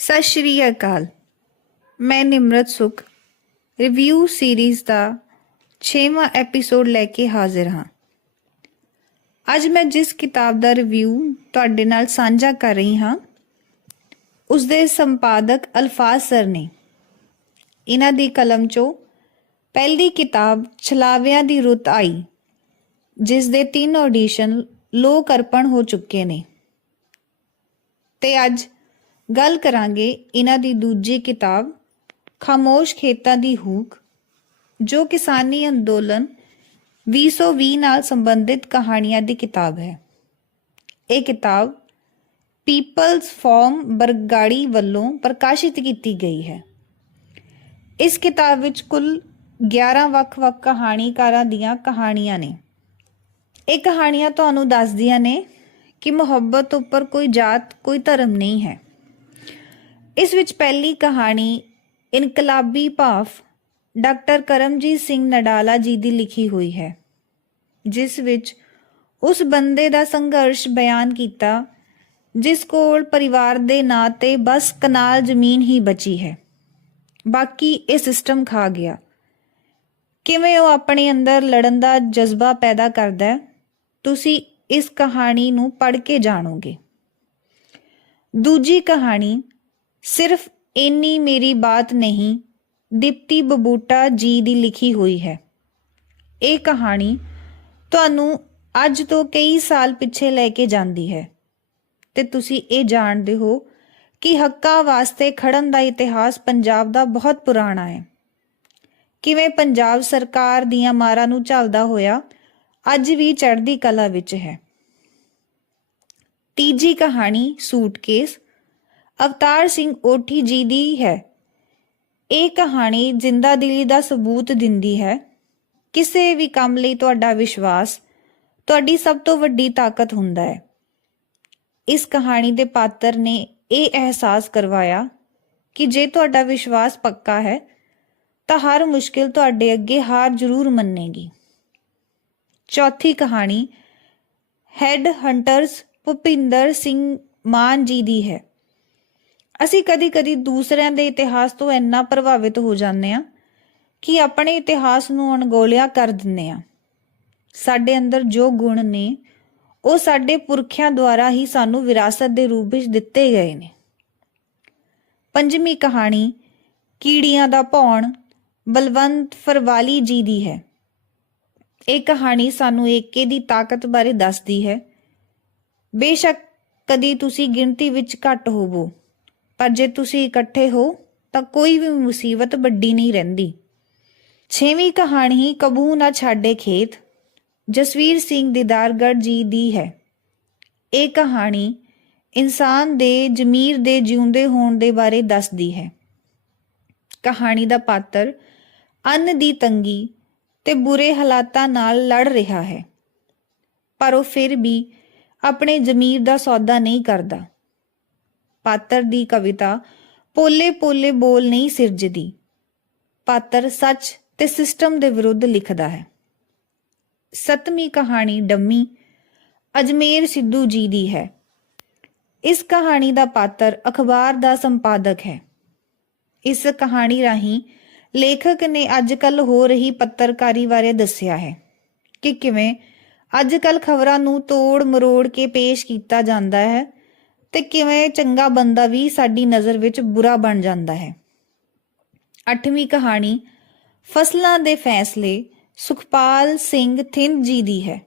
ਸਤਿ ਸ਼੍ਰੀ ਅਕਾਲ। ਮੈਂ Nimrat Sukh. Review series ਦਾ 6ਵਾਂ ਐਪੀਸੋਡ ਲੈ ਕੇ ਹਾਜ਼ਰ ਹਾਂ। ਅੱਜ ਮੈਂ ਜਿਸ ਕਿਤਾਬ ਦਾ ਰਿਵਿਊ ਤੁਹਾਡੇ ਨਾਲ ਸਾਂਝਾ ਕਰ ਰਹੀ ਹਾਂ ਉਸ ਦੇ ਸੰਪਾਦਕ ਅਲਫਾਜ਼ ਸਰ ਨੇ। ਇਹਨਾਂ ਦੀ ਕਲਮ ਚੋਂ ਪਹਿਲੀ ਕਿਤਾਬ ਛਲਾਵਿਆਂ ਦੀ ਰੁੱਤ ਆਈ, ਜਿਸ ਦੇ ਤਿੰਨ ਆਡੀਸ਼ਨ ਲੋਕ ਅਰਪਣ ਹੋ ਚੁੱਕੇ ਨੇ। ਤੇ ਅੱਜ ਗੱਲ ਕਰਾਂਗੇ ਇਹਨਾਂ ਦੀ ਦੂਜੀ ਕਿਤਾਬ, ਖਾਮੋਸ਼ ਖੇਤਾਂ ਦੀ ਹੂਕ, ਜੋ ਕਿਸਾਨੀ ਅੰਦੋਲਨ 2020 ਨਾਲ ਸੰਬੰਧਿਤ ਕਹਾਣੀਆਂ ਦੀ ਕਿਤਾਬ ਹੈ। ਇਹ ਕਿਤਾਬ ਪੀਪਲਸ ਫਾਰਮ ਬਰਗਾੜੀ ਵੱਲੋਂ ਪ੍ਰਕਾਸ਼ਿਤ ਕੀਤੀ ਗਈ ਹੈ। ਇਸ ਕਿਤਾਬ ਵਿੱਚ ਕੁੱਲ 11 ਵੱਖ-ਵੱਖ ਕਹਾਣੀਕਾਰਾਂ ਦੀਆਂ ਕਹਾਣੀਆਂ ਨੇ। ਇਹ ਕਹਾਣੀਆਂ ਤੁਹਾਨੂੰ ਦੱਸਦੀਆਂ ਨੇ ਕਿ ਮੁਹੱਬਤ ਉੱਪਰ ਕੋਈ ਜਾਤ, ਕੋਈ ਧਰਮ ਨਹੀਂ ਹੈ। ਇਸ ਵਿੱਚ ਪਹਿਲੀ ਕਹਾਣੀ ਇਨਕਲਾਬੀ ਭਾਵ ਡਾਕਟਰ ਕਰਮਜੀਤ ਸਿੰਘ ਨਡਾਲਾ ਜੀ ਦੀ ਲਿਖੀ ਹੋਈ ਹੈ, ਜਿਸ ਵਿੱਚ ਉਸ ਬੰਦੇ ਦਾ ਸੰਘਰਸ਼ ਬਿਆਨ ਕੀਤਾ, ਜਿਸ ਕੋਲ ਪਰਿਵਾਰ ਦੇ ਨਾਂ ਤੇ ਬਸ ਕਨਾਲ ਜ਼ਮੀਨ ਹੀ ਬਚੀ ਹੈ। ਬਾਕੀ ਇਹ ਸਿਸਟਮ ਖਾ ਗਿਆ। ਕਿਵੇਂ ਉਹ ਆਪਣੇ ਅੰਦਰ ਲੜਨ ਦਾ ਜਜ਼ਬਾ ਪੈਦਾ ਕਰਦਾ ਤੁਸੀਂ ਇਸ ਕਹਾਣੀ ਨੂੰ ਪੜ੍ਹ ਕੇ ਜਾਣੋਗੇ। ਦੂਜੀ ਕਹਾਣੀ ਸਿਰਫ ਇੰਨੀ ਮੇਰੀ ਬਾਤ ਨਹੀਂ, ਦਿਪਤੀ ਬਬੂਟਾ ਜੀ ਦੀ ਲਿਖੀ ਹੋਈ ਹੈ। ਇਹ ਕਹਾਣੀ ਤੁਹਾਨੂੰ ਅੱਜ ਤੋਂ ਕਈ ਸਾਲ ਪਿੱਛੇ ਲੈ ਕੇ ਜਾਂਦੀ ਹੈ ਤੇ ਤੁਸੀਂ ਇਹ ਜਾਣਦੇ ਹੋ ਕਿ ਹੱਕਾਂ ਵਾਸਤੇ ਖੜਨ ਦਾ ਇਤਿਹਾਸ ਪੰਜਾਬ ਦਾ ਬਹੁਤ ਪੁਰਾਣਾ ਹੈ। ਕਿਵੇਂ ਪੰਜਾਬ ਸਰਕਾਰ ਦੀਆਂ ਮਾਰਾਂ ਨੂੰ ਝੱਲਦਾ ਹੋਇਆ ਅੱਜ ਵੀ ਚੜ੍ਹਦੀ ਕਲਾ ਵਿੱਚ ਹੈ। ਤੀਜੀ ਕਹਾਣੀ ਸੂਟਕੇਸ ਅਵਤਾਰ ਸਿੰਘ ਓਠੀ ਜੀ ਦੀ ਹੈ। ਇਹ ਕਹਾਣੀ ਜ਼ਿੰਦਾ ਦਿਲੀ ਦਾ ਸਬੂਤ ਦਿੰਦੀ ਹੈ। ਕਿਸੇ ਵੀ ਕੰਮ ਲਈ ਤੁਹਾਡਾ ਵਿਸ਼ਵਾਸ ਤੁਹਾਡੀ ਸਭ ਤੋਂ ਵੱਡੀ ਤਾਕਤ ਹੁੰਦਾ ਹੈ। ਇਸ ਕਹਾਣੀ ਦੇ ਪਾਤਰ ਨੇ ਇਹ ਅਹਿਸਾਸ ਕਰਵਾਇਆ ਕਿ ਜੇ ਤੁਹਾਡਾ ਵਿਸ਼ਵਾਸ ਪੱਕਾ ਹੈ, ਤਾਂ ਹਰ ਮੁਸ਼ਕਿਲ ਤੁਹਾਡੇ ਅੱਗੇ ਹਾਰ ਜ਼ਰੂਰ ਮੰਨੇਗੀ। ਚੌਥੀ ਕਹਾਣੀ, ਹੈਡ ਹੰਟਰਸ ਭੁਪਿੰਦਰ ਸਿੰਘ ਮਾਨ ਜੀ ਦੀ ਹੈ। ਅਸੀਂ ਕਦੀ-ਕਦੀ ਦੂਸਰਿਆਂ ਦੇ ਇਤਿਹਾਸ ਤੋਂ ਇੰਨਾ ਪ੍ਰਭਾਵਿਤ ਹੋ ਜਾਂਦੇ ਆ ਕਿ ਆਪਣੇ ਇਤਿਹਾਸ ਨੂੰ ਅਣਗੌਲਿਆ ਕਰ ਦਿੰਦੇ ਆ ਸਾਡੇ ਅੰਦਰ ਜੋ ਗੁਣ ਨੇ, ਉਹ ਸਾਡੇ ਪੁਰਖਿਆਂ ਦੁਆਰਾ ਹੀ ਸਾਨੂੰ ਵਿਰਾਸਤ ਦੇ ਰੂਪ ਵਿੱਚ ਦਿੱਤੇ ਗਏ ਨੇ। ਪੰਜਵੀਂ ਕਹਾਣੀ, ਕੀੜੀਆਂ ਦਾ ਭੌਣ, ਬਲਵੰਤ ਫਰਵਾਲੀ ਜੀ ਦੀ ਹੈ। ਇਹ ਕਹਾਣੀ ਸਾਨੂੰ ਏਕੇ ਦੀ ਤਾਕਤ ਬਾਰੇ ਦੱਸਦੀ ਹੈ। ਬੇਸ਼ੱਕ ਕਦੀ ਤੁਸੀਂ ਗਿਣਤੀ ਵਿੱਚ ਘੱਟ ਹੋਵੋ। ਪਰ ਜੇ ਤੁਸੀਂ ਇਕੱਠੇ ਹੋ, ਤਾਂ ਕੋਈ ਵੀ ਮੁਸੀਬਤ ਵੱਡੀ ਨਹੀਂ ਰਹਿੰਦੀ। ਛੇਵੀਂ ਕਹਾਣੀ ਕਬੂ ਨਾ ਛਾੜੇ ਖੇਤ। ਜਸਵੀਰ ਸਿੰਘ ਦਿਦਾਰਗੜ ਜੀ ਦੀ ਹੈ। ਇਹ ਕਹਾਣੀ ਇਨਸਾਨ ਦੇ ਜ਼ਮੀਰ ਦੇ ਜਿਉਂਦੇ ਹੋਣ ਦੇ ਬਾਰੇ ਦੱਸਦੀ ਹੈ। ਕਹਾਣੀ ਦਾ ਪਾਤਰ ਅੰਨ ਦੀ ਤੰਗੀ ਤੇ ਬੁਰੇ ਹਾਲਾਤਾਂ ਨਾਲ ਲੜ ਰਿਹਾ ਹੈ। ਪਰ ਉਹ ਫਿਰ ਵੀ ਆਪਣੇ ਜ਼ਮੀਰ ਦਾ ਸੌਦਾ ਨਹੀਂ ਕਰਦਾ। ਪਾਤਰ ਦੀ ਕਵਿਤਾ ਪੋਲੇ-ਪੋਲੇ ਬੋਲ ਨਹੀਂ ਸਿਰਜਦੀ। ਪਾਤਰ ਸੱਚ ਤੇ ਸਿਸਟਮ ਦੇ ਵਿਰੁੱਧ ਲਿਖਦਾ ਹੈ। ਸਤਵੀਂ ਕਹਾਣੀ ਡੰਮੀ, ਅਜਮੇਰ ਸਿੱਧੂ ਜੀ ਦੀ ਹੈ। ਇਸ ਕਹਾਣੀ ਦਾ ਪਾਤਰ ਅਖਬਾਰ ਦਾ ਸੰਪਾਦਕ ਹੈ। ਇਸ ਕਹਾਣੀ ਰਾਹੀਂ ਲੇਖਕ ਨੇ ਅੱਜਕੱਲ ਹੋ ਰਹੀ ਪੱਤਰਕਾਰੀ ਬਾਰੇ ਦੱਸਿਆ ਹੈ ਕਿ ਕਿਵੇਂ ਅੱਜਕੱਲ ਖਬਰਾਂ ਨੂੰ ਤੋੜ ਮਰੋੜ ਕੇ ਪੇਸ਼ ਕੀਤਾ ਜਾਂਦਾ ਹੈ ਤੇ ਕਿਵੇਂ ਚੰਗਾ ਬੰਦਾ ਵੀ ਸਾਡੀ ਨਜ਼ਰ ਵਿੱਚ ਬੁਰਾ ਬਣ ਜਾਂਦਾ ਹੈ। ਅੱਠਵੀਂ ਕਹਾਣੀ, ਫਸਲਾਂ ਦੇ ਫੈਸਲੇ, ਸੁਖਪਾਲ ਸਿੰਘ ਥਿੰਦ ਜੀ ਦੀ ਹੈ।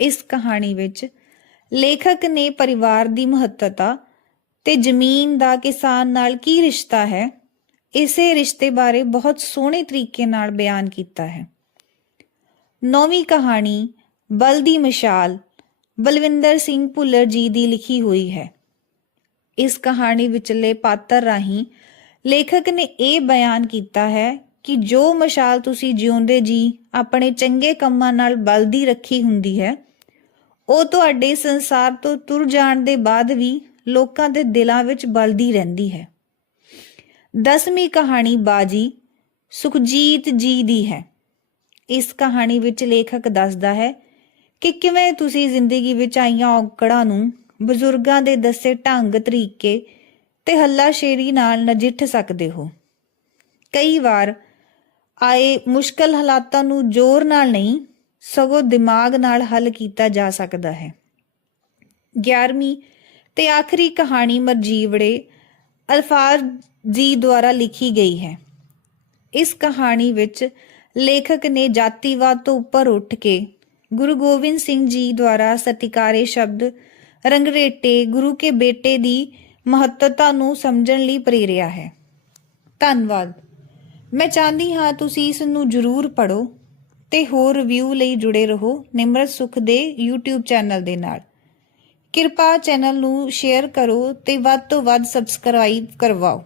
ਇਸ ਕਹਾਣੀ ਵਿੱਚ ਲੇਖਕ ਨੇ ਪਰਿਵਾਰ ਦੀ ਮਹੱਤਤਾ ਤੇ ਜ਼ਮੀਨ ਦਾ ਕਿਸਾਨ ਨਾਲ ਕੀ ਰਿਸ਼ਤਾ ਹੈ, ਇਸੇ ਰਿਸ਼ਤੇ ਬਾਰੇ ਬਹੁਤ ਸੋਹਣੇ ਤਰੀਕੇ ਨਾਲ ਬਿਆਨ ਕੀਤਾ ਹੈ। ਨੌਵੀਂ ਕਹਾਣੀ, ਬਲ ਦੀ ਮਿਸਾਲ, ਬਲਵਿੰਦਰ ਸਿੰਘ ਭੁੱਲਰ ਜੀ ਦੀ ਲਿਖੀ ਹੋਈ ਹੈ। ਇਸ ਕਹਾਣੀ ਵਿਚਲੇ ਪਾਤਰ ਰਾਹੀਂ ਲੇਖਕ ਨੇ ਇਹ ਬਿਆਨ ਕੀਤਾ ਹੈ ਕਿ ਜੋ ਮਸ਼ਾਲ ਤੁਸੀਂ ਜਿਉਂਦੇ ਜੀ, ਆਪਣੇ ਚੰਗੇ ਕੰਮਾਂ ਨਾਲ ਬਲਦੀ ਰੱਖੀ ਹੁੰਦੀ ਹੈ, ਉਹ ਤੁਹਾਡੇ ਸੰਸਾਰ ਤੋਂ ਤੁਰ ਜਾਣ ਦੇ ਬਾਅਦ ਵੀ ਲੋਕਾਂ ਦੇ ਦਿਲਾਂ ਵਿੱਚ ਬਲਦੀ ਰਹਿੰਦੀ ਹੈ। ਦਸਵੀਂ ਕਹਾਣੀ ਬਾਜੀ ਸੁਖਜੀਤ ਜੀ ਦੀ ਹੈ। ਇਸ ਕਹਾਣੀ ਵਿੱਚ ਲੇਖਕ ਦੱਸਦਾ ਹੈ ਕਿ ਕਿਵੇਂ ਤੁਸੀਂ ਜ਼ਿੰਦਗੀ ਵਿੱਚ ਆਈਆਂ ਔਕੜਾਂ ਨੂੰ ਬਜ਼ੁਰਗਾਂ ਦੇ ਦੱਸੇ ਢੰਗ, ਤਰੀਕੇ ਤੇ ਹੱਲਾਸ਼ੇਰੀ ਨਾਲ ਨਜਿੱਠ ਸਕਦੇ ਹੋ। ਕਈ ਵਾਰ ਆਏ ਮੁਸ਼ਕਲ ਹਾਲਾਤਾਂ ਨੂੰ ਜ਼ੋਰ ਨਾਲ ਨਹੀਂ, ਸਗੋਂ ਦਿਮਾਗ ਨਾਲ ਹੱਲ ਕੀਤਾ ਜਾ ਸਕਦਾ ਹੈ। 11ਵੀਂ ਤੇ ਆਖਰੀ ਕਹਾਣੀ ਮਰਜੀਵੜੇ ਅਲਫਾਜ਼ ਜੀ ਦੁਆਰਾ ਲਿਖੀ ਗਈ ਹੈ। ਇਸ ਕਹਾਣੀ ਵਿੱਚ ਲੇਖਕ ਨੇ ਜਾਤੀਵਾਦ ਤੋਂ ਉੱਪਰ ਉੱਠ ਕੇ ਗੁਰੂ ਗੋਬਿੰਦ ਸਿੰਘ ਜੀ ਦੁਆਰਾ ਸਤਿਕਾਰੇ ਸ਼ਬਦ ਰੰਗਰੇਟੇ ਗੁਰੂ ਕੇ ਬੇਟੇ ਦੀ ਮਹੱਤਤਾ ਨੂੰ ਸਮਝਣ ਲਈ ਪ੍ਰੇਰਿਆ ਹੈ। ਧੰਨਵਾਦ। ਮੈਂ ਚਾਹੁੰਦੀ ਹਾਂ ਤੁਸੀਂ ਇਸ ਨੂੰ ਜ਼ਰੂਰ ਪੜੋ ਤੇ ਹੋਰ ਰਿਵਿਊ ਲਈ ਜੁੜੇ ਰਹੋ ਨਿਮਰਤ ਸੁਖ ਦੇ YouTube ਚੈਨਲ ਦੇ ਨਾਲ। ਕਿਰਪਾ ਚੈਨਲ ਨੂੰ ਸ਼ੇਅਰ ਕਰੋ ਤੇ ਵੱਧ ਤੋਂ ਵੱਧ ਸਬਸਕ੍ਰਾਈਬ ਕਰਵਾਓ।